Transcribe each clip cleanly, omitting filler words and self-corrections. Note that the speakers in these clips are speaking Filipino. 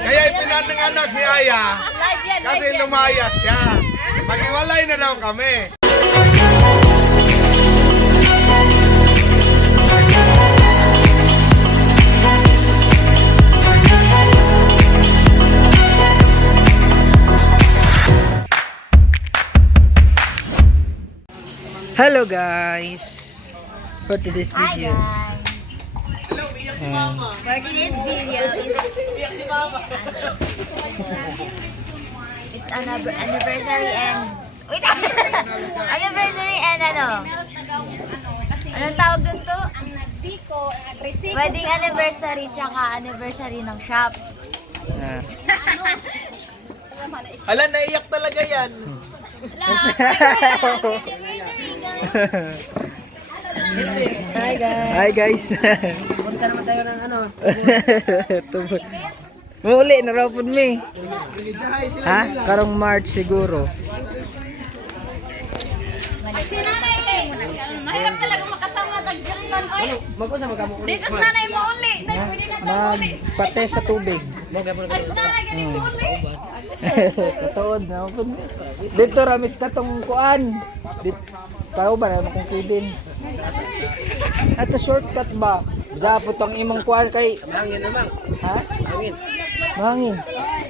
Kaya ipinanganak si Aya kasi lumayas siya. Maghiwalay na daw kami. Hello guys, for today's video. For today's video, it's an anniversary and wait, anniversary and anong tawag dun to? Wedding anniversary tsaka anniversary ng shop. Hala, naiyak talaga yan. Hi guys. Hi guys. Punta naman tayo ng ano. Muli na raw po mi. Ha? Karong March siguro. Mahirap talaga makasama ng Diyos nan oy. Magkasama ka mo. Dito sa nanay mo only. Pwede na to only. Magpate sa tubig. Ay, sa nanay ganito only. Totoo na po. Dito ramis ka tong kuan. Dito kao ba na kung Kevin? Ato shortcut ba? Dapat tong imong kuan kay Mahangin naman. ha? Mahangin. Mahangin.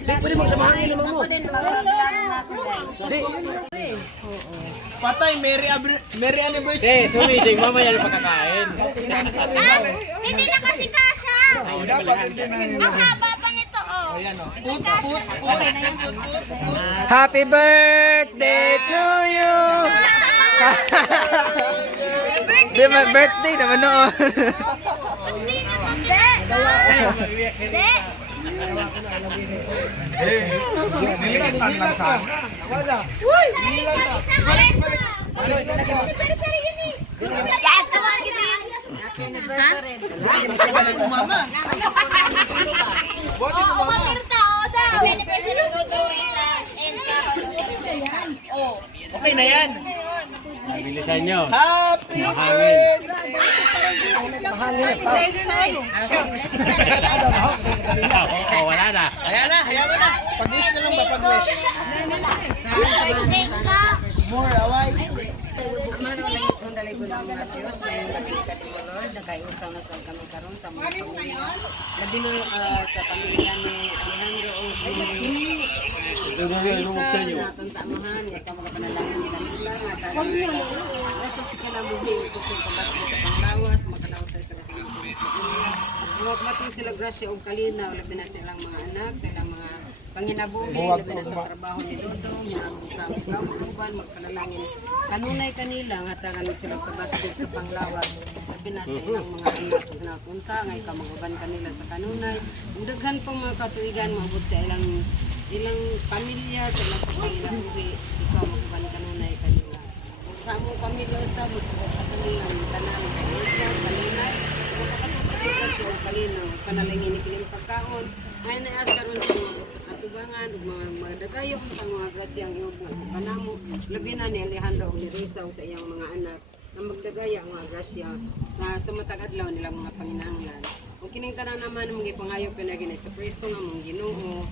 Di, pwede mo sa mahangin naman mo. Ako din mag-vlog na ako guys. Patay, Merry Anniversary. Sumidig, mamaya na pagkakain. Hindi na kasi kasha. Ang haba pa nito oh. Ayan o. Put. Happy birthday to you. Di my birthday naman noon. Hindi. Nilitan lang sana. Guys, tawag kita yan. Bakit mo mama? Oo, umamirta. Oo, daw. Anniversary ko daw sa ENSA. Okay na yan. Bilisan nyo. Happy birthday! Oo, wala na. Hayaan mo na. Pag-wish na lang ba? Pag-wish. More away. Nagkaiusaw na sa kami karon sa mga pamilya. Labi na sa pamilya ni Alejandro o Isa na tantamahan, ikaw mga panalangin nila nila. Nasa si Kalamuhi, gusto ko basko sa panglawas, makalaw tayo sa kasing matong sila grasya o kalinaw, labi na silang mga anak, silang mga panginabuhi, labi na sa trabaho ni Dodo, mga uban, magpanalangin. Kanunay kanila, nga tagan sila kabasko sa panglawas, labi na sa ilang mga anak na punta, ngay kamaguban kanila sa kanunay. Daghan pang mga katuigan, maabot sa ilang pamilya, sa mga panginabuhi, ikaw maguban kanunay kanila. Sa among pamilya sa mo sa kanila, tanan kanila, kanunay, o kalinaw, panalangin ikiling pagkaon. Ngayon ay karon sa atubangan, mga dagayo sa mga grasyang iubo kanamo. Labi na ni Alejandro ni Rizal sa iyang mga anak na magdagaya ang mga grasya na sa matag adlaw nilang mga panginahanglan. Kung kining tanan naman mga pangayop pinagin sa Kristo nga mong Ginoo.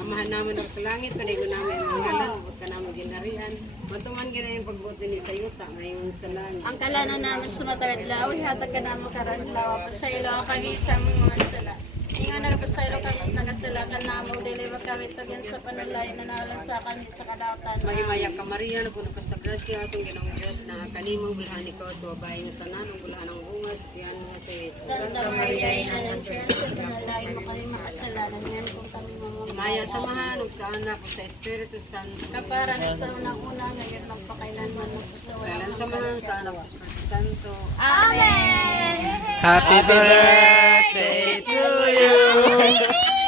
Amahan naman ako sa langit, panigo namin ang ngalan, huwag ka naman ginarian. Matuman gina yung pagbuti ni Sayuta ngayon sa langit. Ang kalanan namin sunod adlaw, ihatag ka namin karadlaw, pasaylo kami sa mga sala. Inga nagpasaylo kami sa nagasala ka namin, deliver kami tagyan sa panalay na nalang sa kami sa kalautan. Mahimaya ka Maria, napuno ka sa grasya, itong ginong Diyos na kalimang bulhan ikaw sa babae ng tanan, ang bulhan ng bungas, diyan nga sa Jesus. Santa Maria, ina ng Diyos, sa panalay mo kami makasalanan, yan kung kami mamamagay. Maya samahan, ug sa anak, ug sa Espiritu Santo. Kapara na sa unang-una, ngayon magpakailanman mo sa Kailan walang samahan sa anak, sa Espiritu Santo. Amen. Happy birthday to you.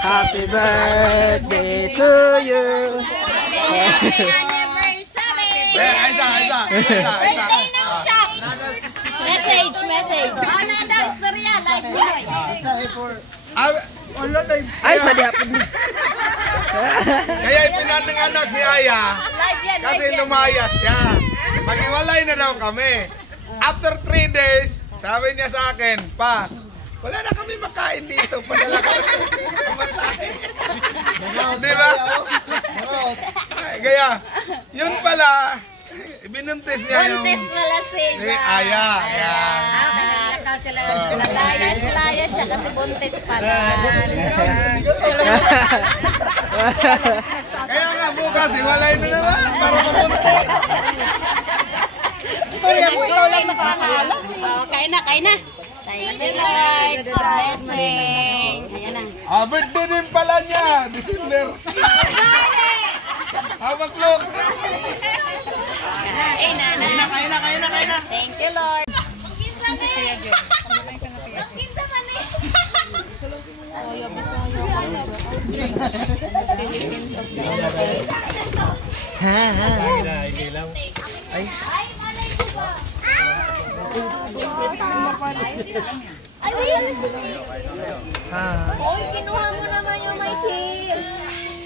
Happy birthday to you. Anniversary. Aisa. Birthday ng shop. Message. Ano daw istorya? Live Pinoy. Ay sa diapon. Kaya ipinanganak si Aya Live yan. kasi lumayas siya. Maghiwalay na daw kami. After 3 days, sabi niya sa akin, Pa, wala na kami makain dito. Padala kami ng masahe. Di ba? Kaya, yun pala, binuntis niya yung... Buntis pala si Si Aya. Yan. Layas siya kasi buntis pala. Kaya nga bukas, iwalay na naman para mabuntis. Storya mo, ikaw lang nakakaalam. Oh, kain na, kain na. Thank you, Lord, sa blessing. Ayan na. Birthday din pala niya, December. Maklok. Kain na, na. Kain na. Thank you, Lord. Oy, kinuha mo naman yung may chill.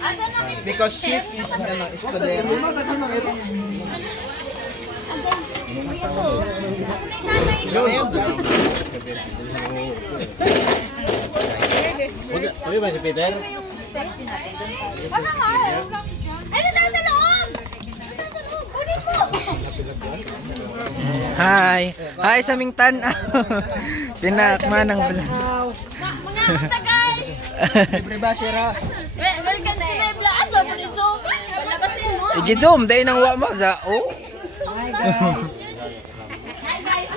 Asan na? Because cheese is escudero. Uy ba si Peter? Ano tayo sa loob? Kunin mo. Hi! Hi sa aming tanaw! Tinakma ng... Mga kata guys. Libre ba, Shira? Welcome to my vlog. Aso mo dito. Palabasin mo. Igi-zoom! Dahil nang wa mo sa... Oh! Hi guys. Hi guys.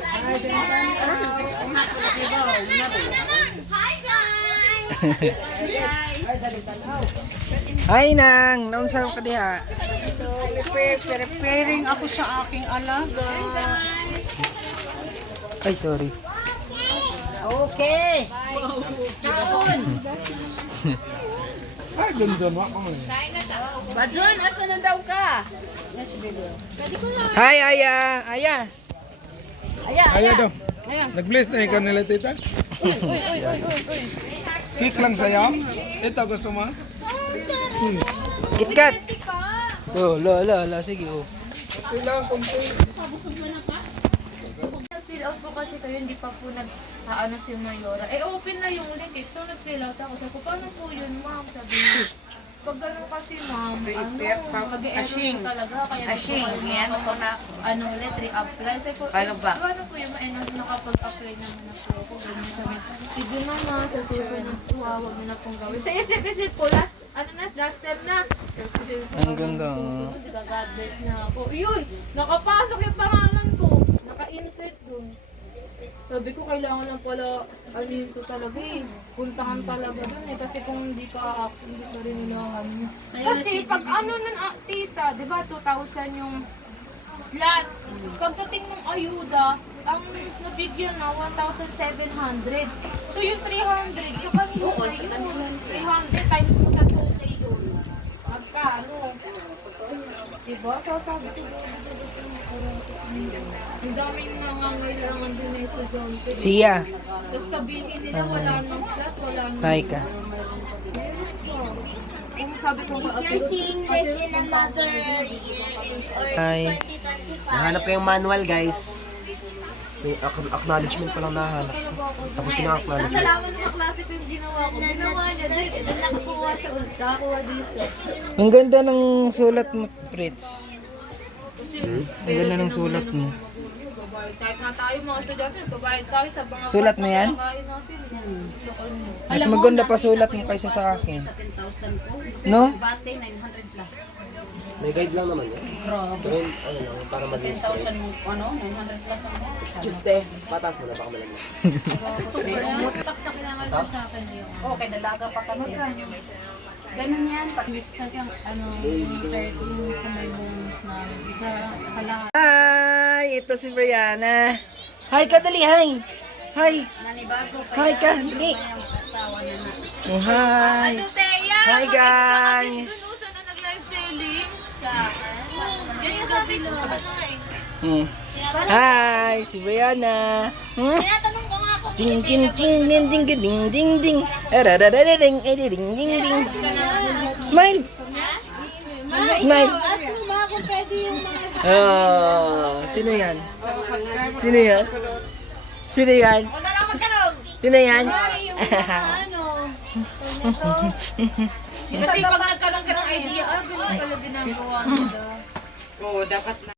Hi nang! Naunsa ka diha? So, preparing ako sa aking alaga. Ay, sorry. Okay. Ay, dun, wak mo. Badun, asa na daw ka? Hi, Aya! Aya! Ayaw daw. Nag-bless na ikaw nila, tita? Cake lang sa'yo? Ito, gusto mo? KitKat! Oh, la, sige, oh. Kailangan konti. Fill out po kasi kayo, hindi pa po nag-ano si Mayora. Eh, open na yung link eh. So, nag-fill out ako. Sabi ko, paano po yun, ma'am? Sabi ko, pag gano'n kasi, ma'am, mag-e-error talaga. Kaya hindi ko kayo ulit, re-apply. Sabi ko, paano po yun, nakapag-apply naman na po ako. Ganun sabi ko, sige naman, sa susunod po, huwag mo na pong gawin. Sa isip-isip po, last term na. Ang ganda. Susunod, gagadlet na ako. Yun, nakapasok yung pangalan ko. Naka-insert dun. Sabi ko, kailangan lang pala, ano yun ko talaga eh. Puntahan talaga dun eh. Kasi kung hindi ka rin nila ano. Kasi pag ano nun, tita, di ba 2,000 yung slot. Pagdating ng ayuda, ang nabigyan na 1,700. So yung 300, so kanino yun? 300 times mo sa 2K yun. Magkano? Diba? So sabi ko, ang daming nangangailangan din na estudyante. Siya! Tapos sabihin nila wala nang slot, wala nang... Hi ka. Sabi ko, You're seeing this in another year or Hi. 2025. Nahanap ko yung manual, guys. May acknowledgement pa lang nahanap. Tapos ko na-acknowledge. Salamat ng klase ko yung ginawa ko. Ginawa niya din. Ito nakakuha siya ulit. Nakakuha dito. Ang ganda ng sulat mo, Fritz. Ang ganda ng sulat mo. Kahit na tayo mga estudyante, nagbabayad tayo sa mga Sulat mo yan? kain natin. Sa kanya. Mas maganda pa sulat mo kaysa sa akin. 10,000 po. No? Bate, 900 plus. May guide lang naman yan. Pero ano lang, para maging 10,000 mo, 900 plus ang Excuse te. Patas mo na, baka malamig. Oh, kay dalaga pa kami. Ganun yan. Hi! Ito si Brianna. Hi ka, dali, hi! Hi! Hi ka, dali! Oh, hi! Ano, Teya? Hi, guys! Saan na nag-live selling? Yan yung sabi ko. Hi! Si Brianna! Tinatanong ko nga kung Ding ding ding ding ding ding ding ding. Ding ding ding. Smile. Smile. ask mo ba kung pwede yung mga Sino yan? Sino yan? Sino yan? Huwag na lang magkaroon. Yun na yan. Yung mga ano. Kasi pag nagkaroon ka ng idea, ganun pala ginagawa nila. Oo, dapat na.